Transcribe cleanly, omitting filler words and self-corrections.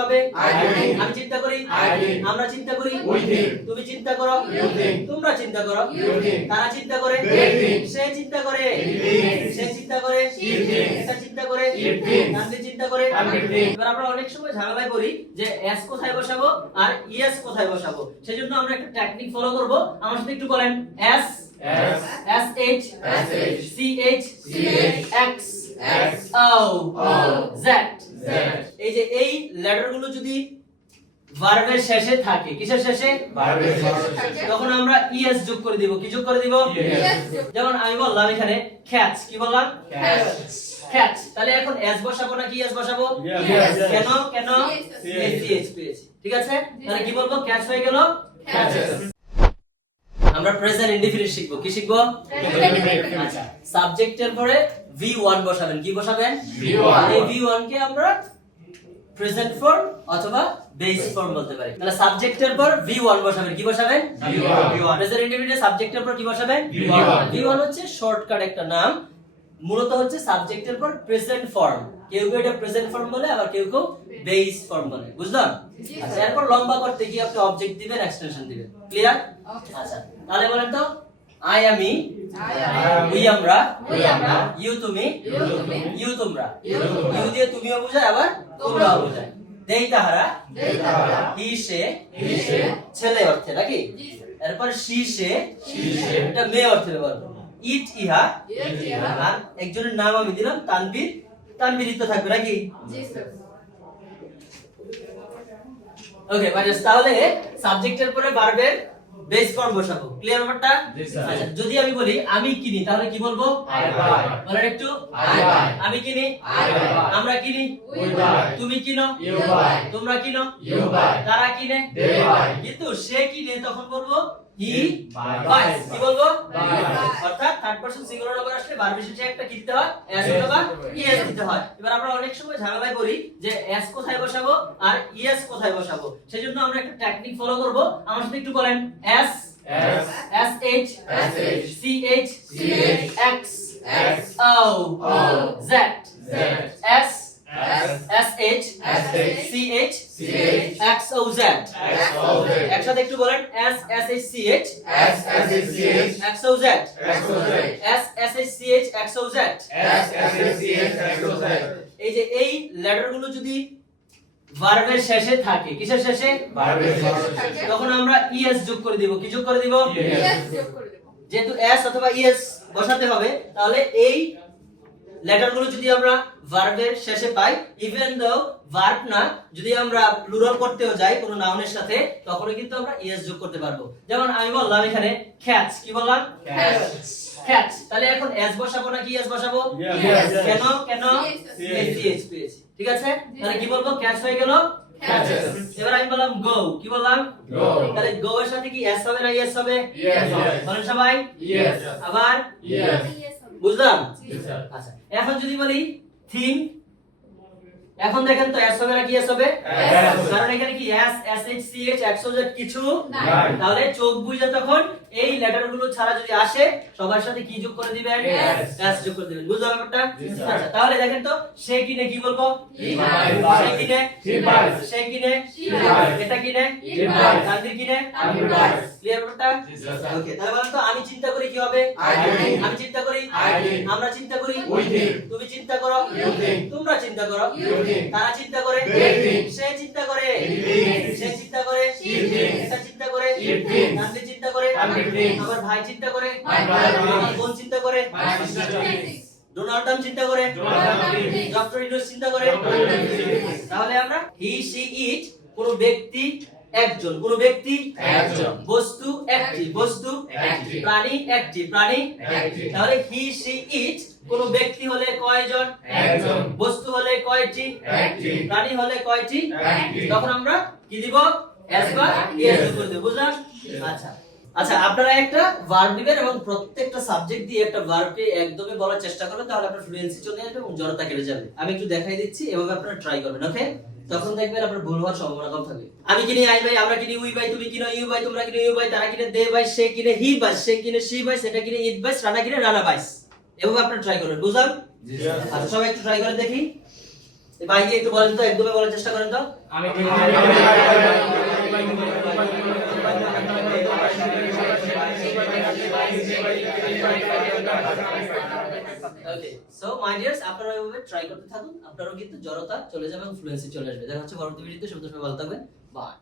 হবে? আমি চিন্তা করি, আমরা চিন্তা করি, তুমি চিন্তা করো, তোমরা চিন্তা করো, তারা চিন্তা করে, সে চিন্তা করে, সে চিন্তা করে, এটা চিন্তা করে, তানভীর চিন্তা করে। এবার আমরা অনেক সময় ঝামেলায় পড়ি যে এস কোথায় বসাবো আর ইএস কোথায় বসাবো। সেজন্য আমরা একটা টেকনিক ফলো করব। আমার সাথে একটু বলেন, S SH CH X O Z। এই যে এই লেটার গুলো যদি ভার্বের শেষে থাকে, কিসের শেষে? ভার্বের শেষে, তখন আমরা ইএস যোগ করে দিব। কি যোগ করে দিব? যেমন আমি বললাম এখানে ক্যাচ, কি বললাম? ক্যাচ। তাহলে এখন এস বসাবো না কি এস বসাবো? কেন কেন? সিএচ পেয়েছি, ঠিক আছে। তাহলে কি বলবো? ক্যাচ হয়ে গেল ক্যাচেস। আমরা প্রেজেন্ট ইনডিফিনিট শিখব। কি শিখব? আচ্ছা, সাবজেক্টের পরে V1 বসাবেন। কি বসাবেন? V1। এই V1 কে আমরা প্রেজেন্ট ফর্ম অথবা বেস ফর্ম বলতে পারি। তাহলে সাবজেক্টের পর V1 বসাবেন। কি বসাবেন? V1। প্রেজেন্ট ইনডিফিনিট সাবজেক্টের পর কি বসাবেন? V1। V1 হচ্ছে শর্টকাট একটা নাম, মূলত হচ্ছে সাবজেক্টের পর প্রেজেন্ট ফর্ম। কেউ কেউ এটা প্রেজেন্ট ফর্ম বলে, আবার কেউ কেউ বেস ফর্ম বলে। বুঝলাম? আচ্ছা, এরপর লম্বা করতে গিয়ে আপনি অবজেক্ট দিবেন, এক্সটেনশন দিবেন। ক্লিয়ার? আচ্ছা, তাহলে বলেন তো, আই আমি, উই আমরা, ইউ তুমি, ইউ তোমরা। ইউ দিয়ে তুমিও বোঝায়, আবার তোমরাও বোঝায়। দেই তাহারা, হি সে ছেলে অর্থে, নাকি? এরপর সি সে, এটা মেয়ে অর্থে ব্যবহার করব। ইট ইহা, আর একজনের নাম আমি দিলাম তানভীর, তানভীরিত থাকবে, নাকি? জি স্যার। ওকে, বাস। তাহলে সাবজেক্টের পরে ভার্বের বেস ফর্ম বসাবো। ক্লিয়ার ব্যাপারটা? আচ্ছা, যদি আমি বলি আমি কিনি, তাহলে কি বলবো? I buy. বলেন একটু, আই বাই। আমি কিনি, আই বাই। আমরা কিনি, উই বাই। তুমি কিনো, ইউ বাই। তোমরা কিনো, ইউ বাই। তারা কিনে, দে বাই। কিন্তু সে কিনে তখন বলবো হি বাইস। কি বলবো? অর্থাৎ থার্ড পারসন সিঙ্গুলার নাম্বার আসলে ভার্ব শেষে একটা কি দিতে হয়? এস অথবা ইএস দিতে হয়। এবার আমরা অনেক সময় ঝামেলায় পড়ি যে এস কোথায় বসাবো আর ইএস কোথায় বসাবো। সেজন্য আমরা একটা টেকনিক ফলো করব। আমার সাথে একটু বলেন, S SH CH X O Z S SH CH X O Z। একসাথে একটু বলেন, S SH CH X O Z S SH CH X O Z। এই যে এই লেটার গুলো যদি ভার্বের শেষে থাকে, কিসের শেষে? ভার্বের শেষে, তখন আমরা ইএস যোগ করে দিব। কি যোগ করে দিব? ইএস যোগ করে দিব। যেহেতু এস অথবা ইএস বসাতে হবে, তাহলে এই লেটারগুলো যদি আমরা ভার্বের শেষে পাই, ইভেন দো ভার্ব না, যদি আমরা প্লুরাল করতেও যাই কোনো নাউনের সাথে, তখনও কিন্তু আমরা ইএস যোগ করতে পারবো। যেমন আমি বললাম এখানে ক্যাচ, কি বললাম? ক্যাচ। তাহলে এখন এস বসাবো না কি এস বসাবো? কেন কেন? সিএচ পেয়েছি, ঠিক আছে। তাহলে কি বলবো? ক্যাচ হয়ে গেল ক্যাচেস। এবার আমি বললাম গো, কি বললাম? গো। তাহলে গো এর সাথে কি এস হবে না ইএস হবে? ইয়েস। বলেন সবাই ইয়েস। আবার ইয়েস। বুঝলাম? আচ্ছা, এখন যদি বলি থিঙ্ক, এখন দেখেন তো এস হবে না কি এস হবে? কারণ এখানে কি এস এসএইচ সিএইচ এক্সওজেড কিছু নাই। তাহলে চোখ বুঝে তখন এই লেটার গুলো ছাড়া যদি আসে, সবার সাথে কি যোগ করে দিবেন? এস যোগ করে দিবেন। বুঝলাম ব্যাপারটা? আচ্ছা, তাহলে দেখেন তো, সে কিনে কি বলবো? হি বাই। সে কিনে হি বাই। সে কিনে হি বাই। এটা কিনে হি বাই। তানভীর কিনে তানভীর বাই। ক্লিয়ার ব্যাপারটা? ওকে, তাহলে বলেন তো, আমি চিন্তা করি কি হবে? আমি চিন্তা করি, আমরা চিন্তা করি, তুমি চিন্তা করো, তোমরা চিন্তা করো, তারা চিন্তা করে, সে চিন্তা করে, সে চিন্তা করে, এটা চিন্তা করে, তানভীর চিন্তা করে, আমার ভাই চিন্তা করে, আমার বোন চিন্তা করে, ডোনাল্ড ট্রাম্প চিন্তা করে, ডক্টর ইউনূস চিন্তা করে। তাহলে আমরা হি সি ইট, কোন ব্যক্তি একজন, কোন ব্যক্তি একজন, বস্তু একটি, বস্তু একটি, প্রাণী একটি, প্রাণী একটি। তাহলে হি সি ইট, কোন ব্যক্তি হলে কয়জন? একজন। বস্তু হলে কয়টি? একটি। প্রাণী হলে কয়টি? একটি। তখন আমরা কি দিব? এস বা ইএস যোগ করে দেব। বুঝলাম? আচ্ছা আচ্ছা, আপনারা একটা ভার্ব দিবেন এবং প্রত্যেকটা সাবজেক্ট দিয়ে একটা ভার্বকে একদমই বলার চেষ্টা করবেন, তাহলে আপনার ফ্লুয়েন্সি চলে আসবে এবং জড়তা কেটে যাবে। আমি একটু দেখাই দিচ্ছি, এভাবে আপনারা ট্রাই করবেন। ওকে, তখন দেখবেন আপনার ভুল হওয়ার সম্ভাবনা কম থাকবে। আমি কিনি আই ভাই, আমরা কিনি উই ভাই, তুমি কিনো ইউ ভাই, তোমরা কিনো ইউ ভাই, তারা কিনে দে ভাই, সে কিনে হি ভাই, সে কিনে সি ভাই, সেটা কিনে ইট ভাই, রানা কিনে রানা ভাই। এভাবে আপনারা ট্রাই করবেন। বুঝলাম? জি স্যার। আচ্ছা, সবাই একটু ট্রাই করে দেখি। এই ভাইকে একটু বলেন তো, একদমই বলার চেষ্টা করেন তো। আমি ওকে, সো মাই ডিয়ার্স, আপনারা এভাবে ট্রাই করতে থাকুন, আপনারাও কিন্তু জড়তা চলে যাবে এবং ফ্লুয়েন্সি চলে আসবে। দেখা হচ্ছে পরবর্তী ভিডিওতে। সবাই ভালো থাকবেন, বাই।